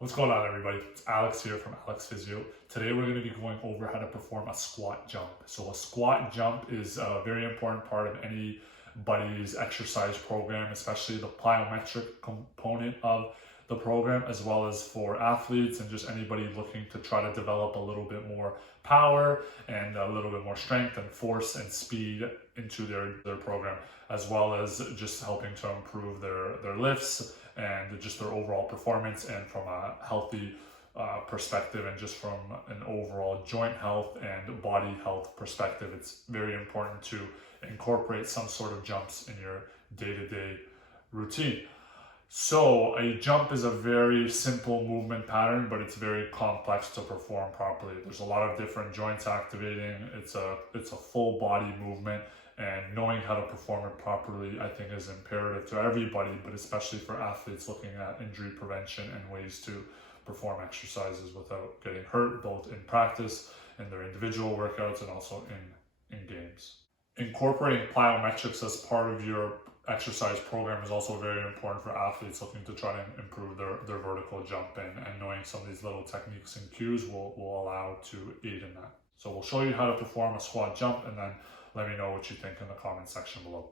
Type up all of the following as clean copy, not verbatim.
What's going on, everybody? It's Alex here from Aleks Physio. Today we're going to be going over how to perform a squat jump. So a squat jump is a very important part of anybody's exercise program, especially the plyometric component of the program, as well as for athletes and just anybody looking to try to develop a little bit more power and a little bit more strength and force and speed into their program, as well as just helping to improve their lifts and just their overall performance, and from a healthy perspective, and just from an overall joint health and body health perspective. It's very important to incorporate some sort of jumps in your day-to-day routine. So a jump is a very simple movement pattern, but it's very complex to perform properly. There's a lot of different joints activating. It's a full body movement, and knowing how to perform it properly, I think, is imperative to everybody, but especially for athletes looking at injury prevention and ways to perform exercises without getting hurt, both in practice, in their individual workouts, and also in games. Incorporating plyometrics as part of your exercise program is also very important for athletes looking to try to improve their vertical jump, and knowing some of these little techniques and cues will allow to aid in that. So we'll show you how to perform a squat jump, and then let me know what you think in the comment section below.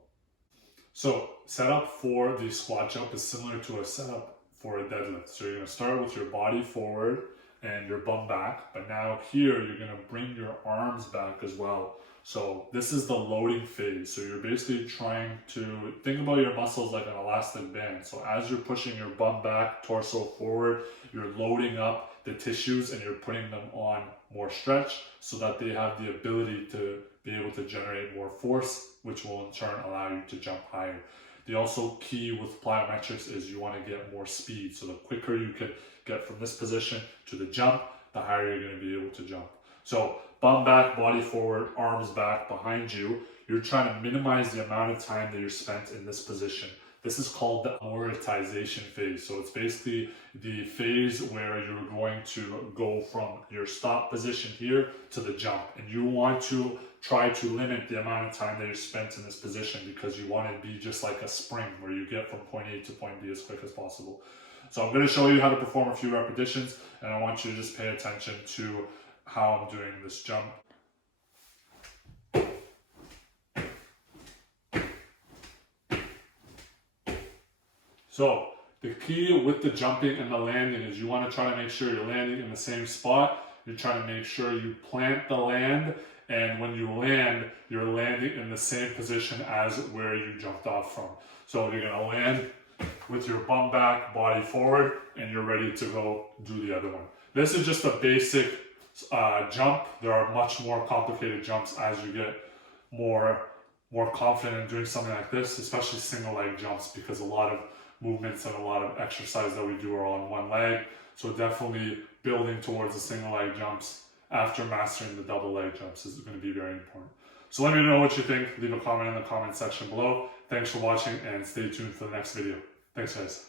So setup for the squat jump is similar to a setup for a deadlift. So you're going to start with your body forward and your bum back, but now here you're going to bring your arms back as well. So this is the loading phase. So you're basically trying to think about your muscles like an elastic band. So as you're pushing your bum back, torso forward, you're loading up the tissues and you're putting them on more stretch so that they have the ability to be able to generate more force, which will in turn allow you to jump higher. The also key with plyometrics is you want to get more speed. So the quicker you can get from this position to the jump, the higher you're going to be able to jump. So bum back, body forward, arms back behind you. You're trying to minimize the amount of time that you're spent in this position. This is called the amoritization phase. So it's basically the phase where you're going to go from your stop position here to the jump. And you want to try to limit the amount of time that you're spent in this position, because you want it to be just like a spring where you get from point A to point B as quick as possible. So I'm going to show you how to perform a few repetitions, and I want you to just pay attention to how I'm doing this jump. So the key with the jumping and the landing is you want to try to make sure you're landing in the same spot. You're trying to make sure you plant the land, and when you land, you're landing in the same position as where you jumped off from. So you're going to land with your bum back, body forward, and you're ready to go do the other one. This is just a basic jump. There are much more complicated jumps as you get more confident in doing something like this, especially single leg jumps, because a lot of movements and a lot of exercise that we do are on one leg. So definitely building towards the single leg jumps after mastering the double leg jumps is going to be very important. So let me know what you think. Leave a comment in the comment section below. Thanks for watching, and stay tuned for the next video. Thanks, guys.